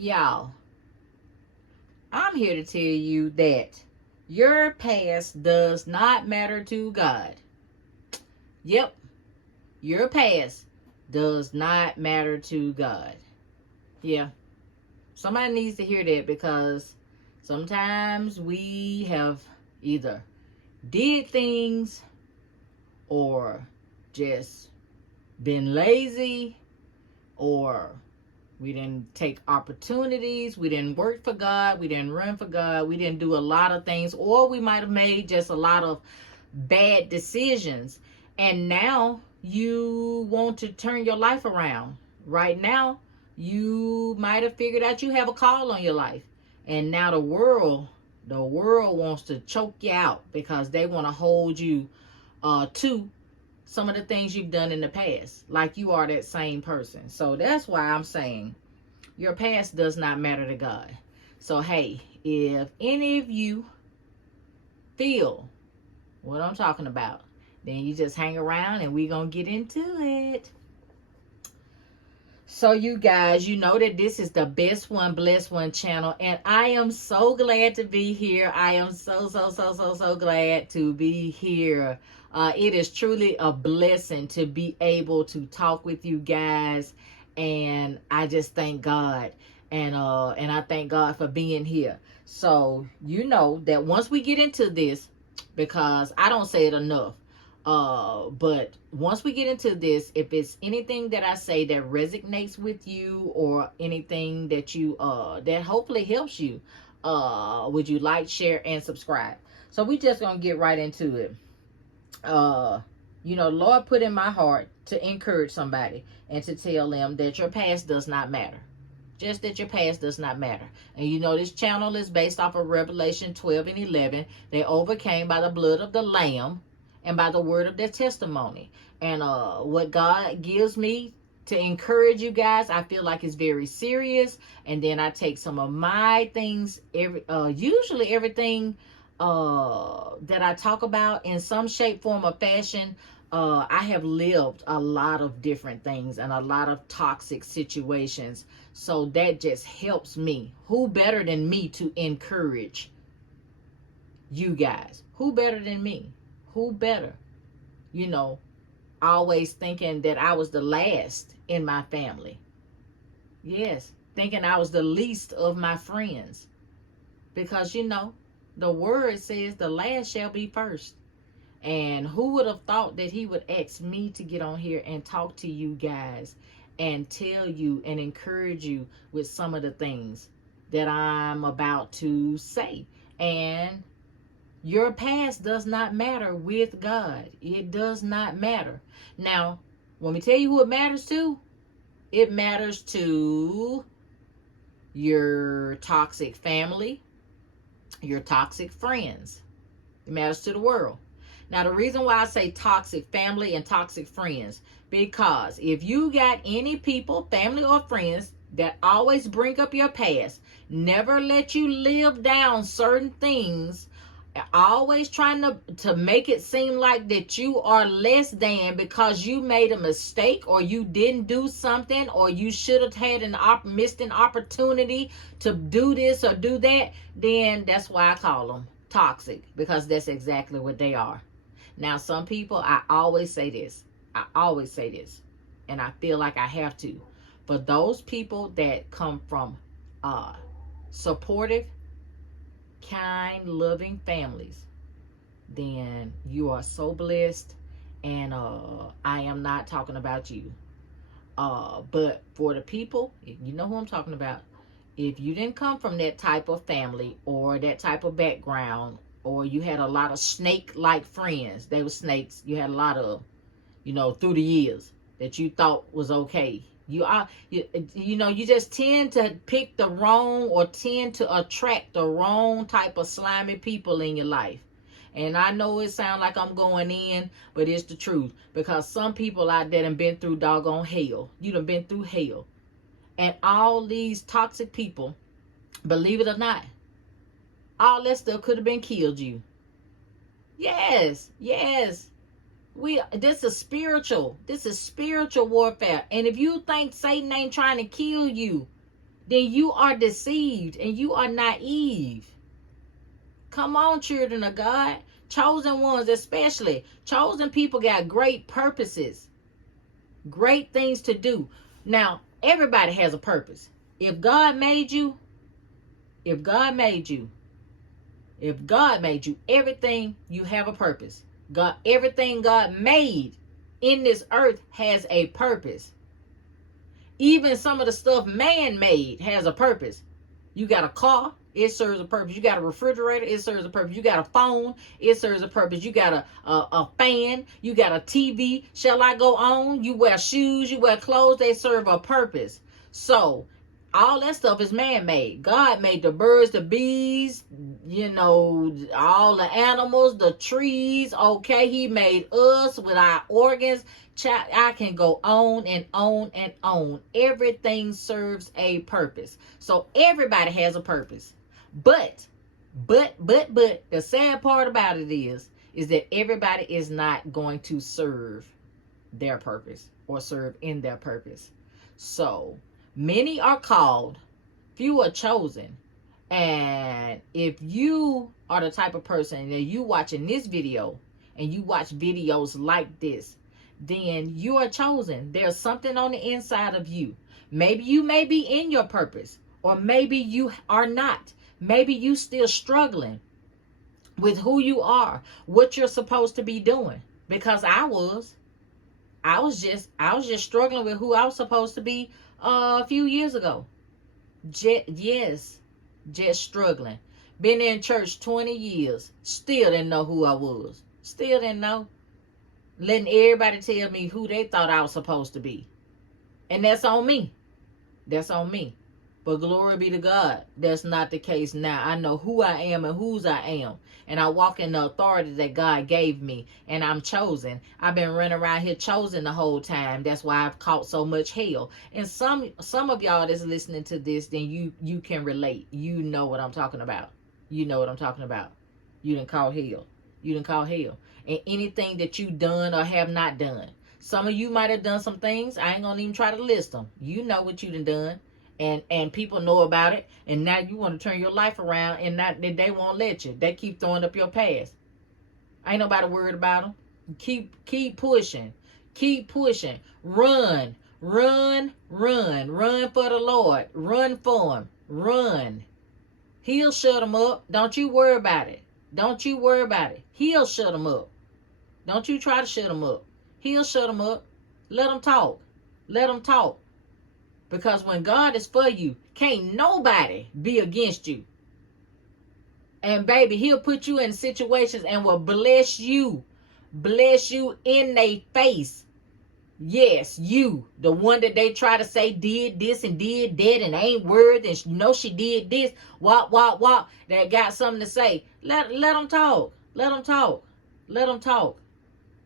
Y'all, I'm here to tell you that your past does not matter to God. Yep, your past does not matter to God. Yeah, somebody needs to hear that because sometimes we have either did things or just been lazy, or we didn't take opportunities, we didn't work for God, we didn't run for God, we didn't do a lot of things, or we might have made just a lot of bad decisions. And now you want to turn your life around. Right now, you might have figured out you have a call on your life. And now the world wants to choke you out because they want to hold you to some of the things you've done in the past, like you are that same person. So that's why I'm saying your past does not matter to God. So hey, if any of you feel what I'm talking about, then you just hang around and we gonna get into it. So you guys, you know that this is the Best One Blessed One channel, and I am so glad to be here. I am so glad to be here. It is truly a blessing to be able to talk with you guys, and I just thank God, and I thank God for being here. So you know that once we get into this, because I don't say it enough, but once we get into this, if it's anything that I say that resonates with you, or anything that you that hopefully helps you, would you like, share, and subscribe? So we just gonna get right into it. Lord put in my heart to encourage somebody and to tell them that your past does not matter. Just that your past does not matter. And this channel is based off of Revelation 12 and 11. They overcame by the blood of the Lamb and by the word of their testimony. And what God gives me to encourage you guys, I feel like it's very serious. And then I take some of my things, usually everything that I talk about in some shape, form, or fashion. I have lived a lot of different things and a lot of toxic situations. So that just helps me. Who better than me to encourage you guys? Who better than me? Who better? Always thinking that I was the last in my family. Yes, thinking I was the least of my friends. Because, the word says the last shall be first. And who would have thought that he would ask me to get on here and talk to you guys and tell you and encourage you with some of the things that I'm about to say. And your past does not matter with God. It does not matter. Now, let me tell you who it matters to. It matters to your toxic family, your toxic friends. It matters to the world. Now, the reason why I say toxic family and toxic friends, because if you got any people, family or friends, that always bring up your past, never let you live down certain things, always trying to make it seem like that you are less than because you made a mistake, or you didn't do something, or you should have had missed an opportunity to do this or do that, then that's why I call them toxic, because that's exactly what they are. Now, some people, I always say this, and I feel like I have to. For those people that come from supportive, kind, loving families, then you are so blessed. And I am not talking about you. But for the people, you know who I'm talking about. If you didn't come from that type of family or that type of background, or you had a lot of snake-like friends, they were snakes, you had a lot of, through the years, that you thought was okay. You just tend to pick the wrong, or tend to attract the wrong type of slimy people in your life. And I know it sounds like I'm going in, but it's the truth. Because some people out there have been through doggone hell. You done been through hell. And all these toxic people, believe it or not, all that stuff could have been killed you. Yes. This is spiritual warfare. And if you think Satan ain't trying to kill you, then you are deceived and you are naive. Come on, children of God. Chosen ones especially. Chosen people got great purposes. Great things to do. Now, everybody has a purpose. If God made you, everything you have a purpose. Everything God made in this earth has a purpose. Even some of the stuff man made has a purpose. You got a car, it serves a purpose. You got a refrigerator, it serves a purpose. You got a phone, it serves a purpose. You got a fan, you got a TV. Shall I go on? You wear shoes, you wear clothes, they serve a purpose. So all that stuff is man-made. God made the birds, the bees, all the animals, the trees. Okay, he made us with our organs. I can go on and on and on. Everything serves a purpose. So everybody has a purpose. But the sad part about it is that everybody is not going to serve their purpose or serve in their purpose. So many are called, few are chosen. And if you are the type of person that you watching this video and you watch videos like this, then you are chosen. There's something on the inside of you. Maybe you may be in your purpose, or maybe you are not. Maybe you still struggling with who you are, what you're supposed to be doing. Because I was just struggling with who I was supposed to be a few years ago. Just struggling. Been in church 20 years. Still didn't know who I was. Still didn't know. Letting everybody tell me who they thought I was supposed to be. And that's on me. That's on me. But glory be to God, that's not the case now. I know who I am and whose I am. And I walk in the authority that God gave me. And I'm chosen. I've been running around here chosen the whole time. That's why I've caught so much hell. And some of y'all that's listening to this, then you can relate. You know what I'm talking about. You know what I'm talking about. You done caught hell. You done caught hell. And anything that you done or have not done. Some of you might have done some things. I ain't gonna even try to list them. You know what you done. And people know about it, and now you want to turn your life around, and not that they won't let you. They keep throwing up your past. Ain't nobody worried about them. Keep pushing. Keep pushing. Run for the Lord. Run for him. Run. He'll shut them up. Don't you worry about it. Don't you worry about it. He'll shut them up. Don't you try to shut them up. He'll shut them up. Let them talk. Let them talk. Because when God is for you, can't nobody be against you. And baby, he'll put you in situations and will bless you. Bless you in their face. Yes, you. The one that they try to say did this and did that and ain't worthy and she did this. Walk. That got something to say. Let them talk. Let them talk. Let them talk.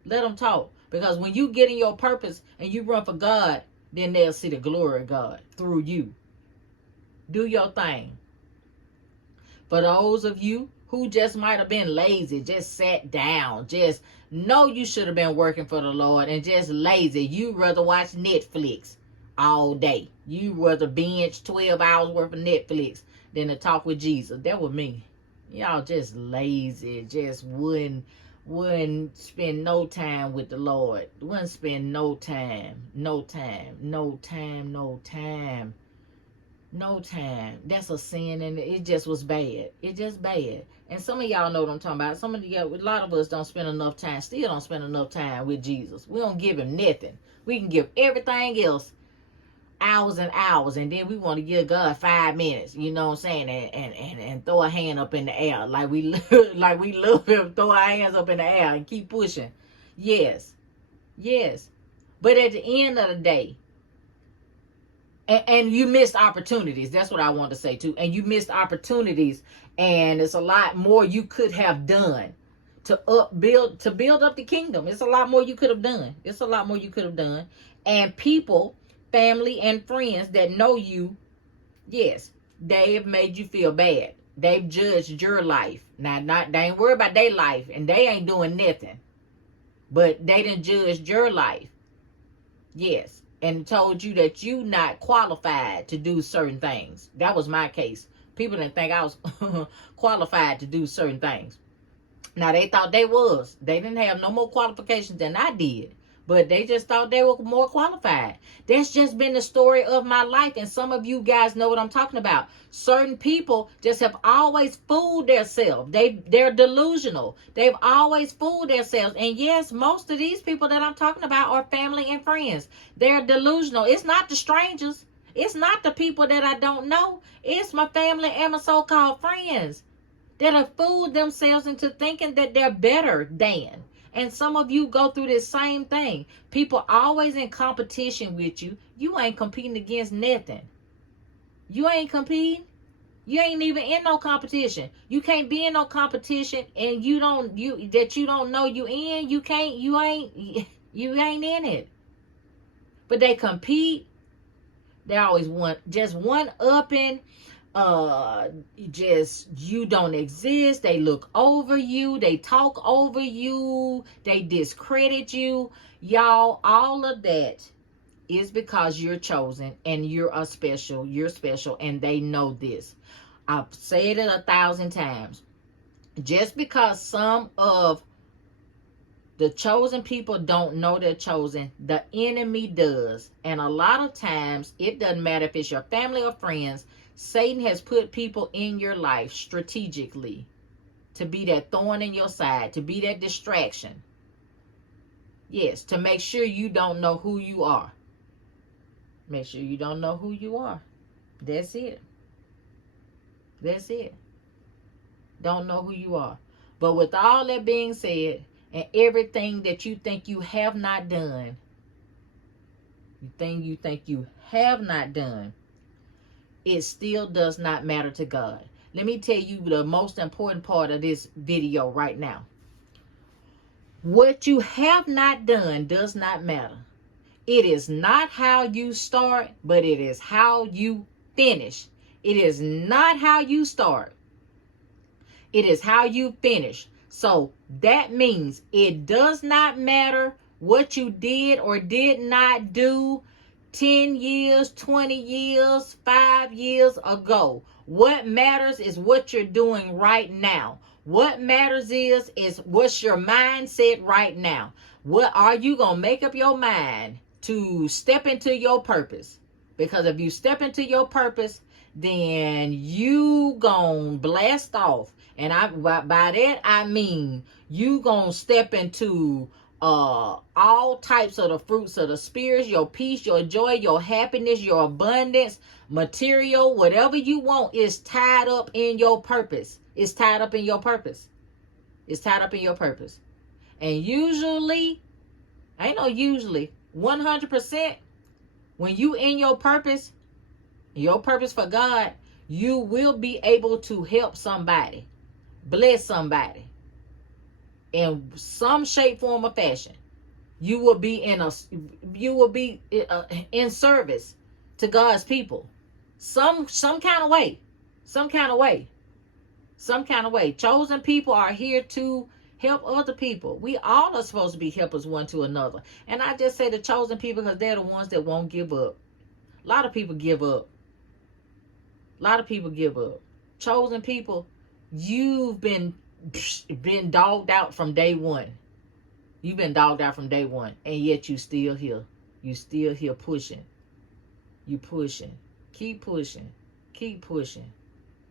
Let them talk. Because when you get in your purpose and you run for God, then they'll see the glory of God through you. Do your thing. For those of you who just might have been lazy, just sat down, just know you should have been working for the Lord and just lazy. You'd rather watch Netflix all day. You'd rather binge 12 hours worth of Netflix than to talk with Jesus. That was me. Y'all just lazy, just wouldn't spend no time with the Lord. Wouldn't spend no time. That's a sin, and it just was bad. It just bad. And some of y'all know what I'm talking about. A lot of us don't spend enough time, still don't spend enough time with Jesus. We don't give him nothing. We can give everything else hours and hours, and then we want to give God 5 minutes, you know what I'm saying, and throw a hand up in the air like we love him. Throw our hands up in the air and keep pushing. Yes, but at the end of the day, and you missed opportunities. That's what I want to say too. And you missed opportunities, and it's a lot more you could have done to build up the kingdom. It's a lot more you could have done. And people, family and friends that know you, yes, they have made you feel bad. They've judged your life. Now, they ain't worried about their life, and they ain't doing nothing. But they done judged your life. Yes. and told you that you not qualified to do certain things. That was my case. People didn't think I was qualified to do certain things. Now, they thought they was. They didn't have no more qualifications than I did. But they just thought they were more qualified. That's just been the story of my life. And some of you guys know what I'm talking about. Certain people just have always fooled themselves. They're delusional. They've always fooled themselves. And yes, most of these people that I'm talking about are family and friends. They're delusional. It's not the strangers. It's not the people that I don't know. It's my family and my so-called friends that have fooled themselves into thinking that they're better than. And some of you go through this same thing. People always in competition with you. You ain't competing against nothing. You ain't competing. You ain't even in no competition. You can't be in no competition and you don't know you in. You ain't in it. But they compete. They always want just one upping. Just you don't exist. They look over you. They talk over you. They discredit you. Y'all, all of that is because you're chosen and you're special. You're special, and they know this. I've said it 1,000 times. Just because some of the chosen people don't know they're chosen, the enemy does. And a lot of times, it doesn't matter if it's your family or friends, Satan has put people in your life strategically to be that thorn in your side, to be that distraction. Yes, to make sure you don't know who you are. Make sure you don't know who you are. That's it. That's it. Don't know who you are. But with all that being said, and everything that you think you have not done, you think you have not done, it still does not matter to God. Let me tell you the most important part of this video right now. What you have not done does not matter. It is not how you start, but it is how you finish. It is not how you start. It is how you finish. So that means it does not matter what you did or did not do 10 years, 20 years, 5 years ago. What matters is what you're doing right now. What matters is what's your mindset right now. What are you going to make up your mind to step into your purpose? Because if you step into your purpose, then you gonna blast off. And by that I mean you gonna step into all types of the fruits of the spirit, your peace, your joy, your happiness, your abundance, material, whatever you want is tied up in your purpose. It's tied up in your purpose. It's tied up in your purpose. And usually, 100%, when you in your purpose for God, you will be able to help somebody, bless somebody in some shape, form, or fashion. You will be in service to God's people, some kind of way. Chosen people are here to help other people. We all are supposed to be helpers one to another. And I just say the chosen people because they're the ones that won't give up. A lot of people give up. Chosen people, you've been dogged out from day one. You've been dogged out from day one, and yet you still here. You still here pushing. You pushing. Keep pushing. Keep pushing.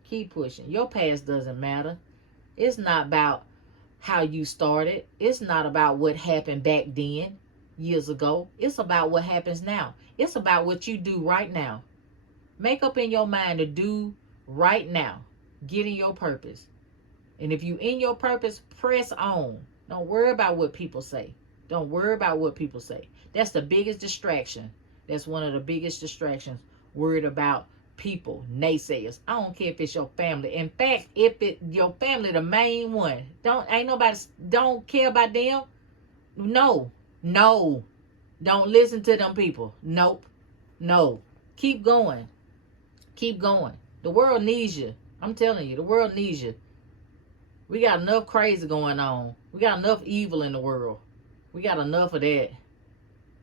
Keep pushing. Your past doesn't matter. It's not about how you started. It's not about what happened back then, years ago. It's about what happens now. It's about what you do right now. Make up in your mind to do right now. Get in your purpose. And if you in your purpose, press on. Don't worry about what people say. Don't worry about what people say. That's the biggest distraction. That's one of the biggest distractions. Worried about people, naysayers. I don't care if it's your family. In fact, if your family the main one, don't care about them. No. Don't listen to them people. Nope. No. Keep going. Keep going. The world needs you. I'm telling you, the world needs you. We got enough crazy going on. We got enough evil in the world. We got enough of that.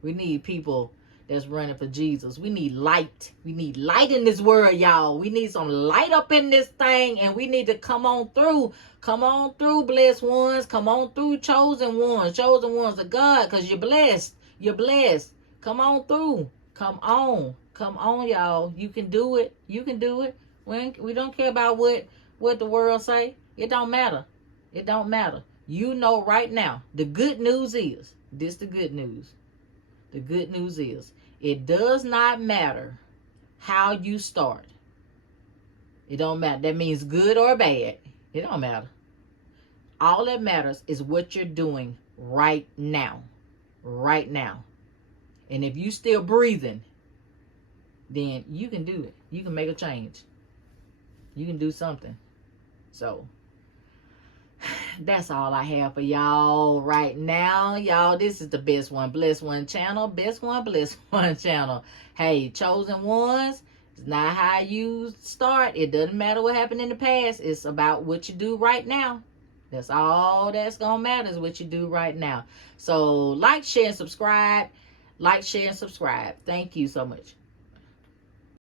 We need people that's running for Jesus. We need light. We need light in this world, y'all. We need some light up in this thing, and we need to come on through. Come on through, blessed ones. Come on through, chosen ones of God, because you're blessed. You're blessed. Come on through. Come on, y'all. You can do it. You can do it. We don't care about what the world say. It don't matter. It don't matter. You know right now, the good news is, this the good news. The good news is, it does not matter how you start. It don't matter. That means good or bad. It don't matter. All that matters is what you're doing right now. Right now. And if you still breathing, then you can do it. You can make a change. You can do something. So that's all I have for y'all right now. Y'all, this is the Best One Blessed One channel. Best One Blessed One channel. Hey, chosen ones, it's not how you start. It doesn't matter what happened in the past. It's about what you do right now. That's all that's going to matter, is what you do right now. So like, share, and subscribe. Like, share, and subscribe. Thank you so much.